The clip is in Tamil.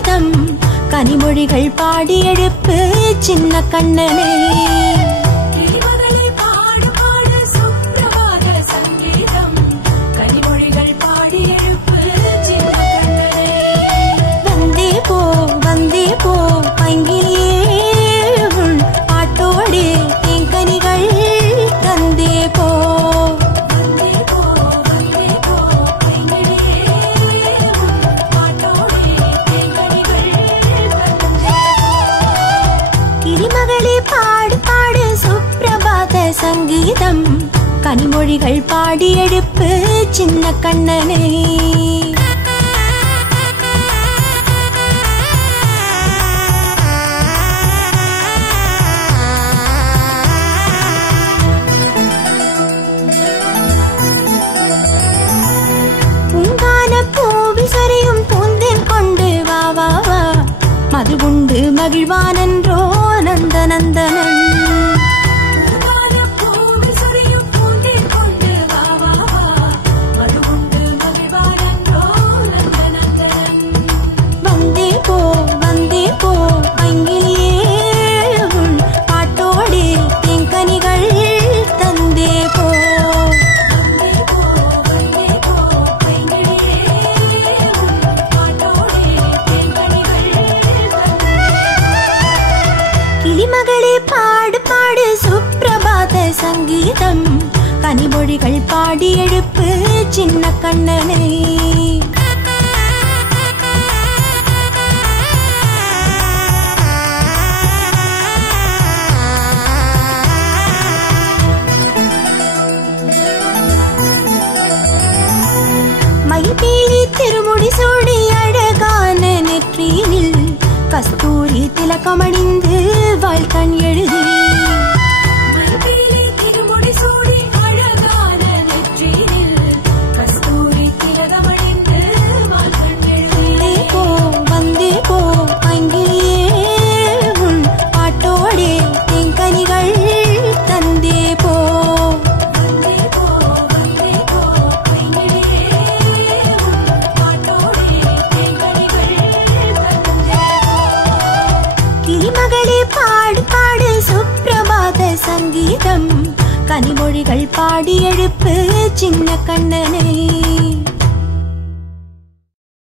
சங்கீதம் கனிமொழிகள் பாடி எழுப்பு சின்ன கண்ணனே சங்கீதம் கனிமொழிகள் பாடி எழுப்பு சின்ன கண்ணனே பூங்கான பூவில் சொரியும் பூந்தேன் கொண்டு வா வா வா மது உண்டு மகிழ்வானன்றோ நந்த நந்தனன் சங்கீதம் கனிமொழிகள் பாடி எழுப்பு சின்ன கண்ணனே மைபீலி திருமுடி சூடி அழகான நெற்றியில் கஸ்தூரி திலகமணிந்து வாழ்கண் எழுதி சங்கீதம் கனிமொழிகள் பாடி எழுப்பு சின்ன கண்ணனே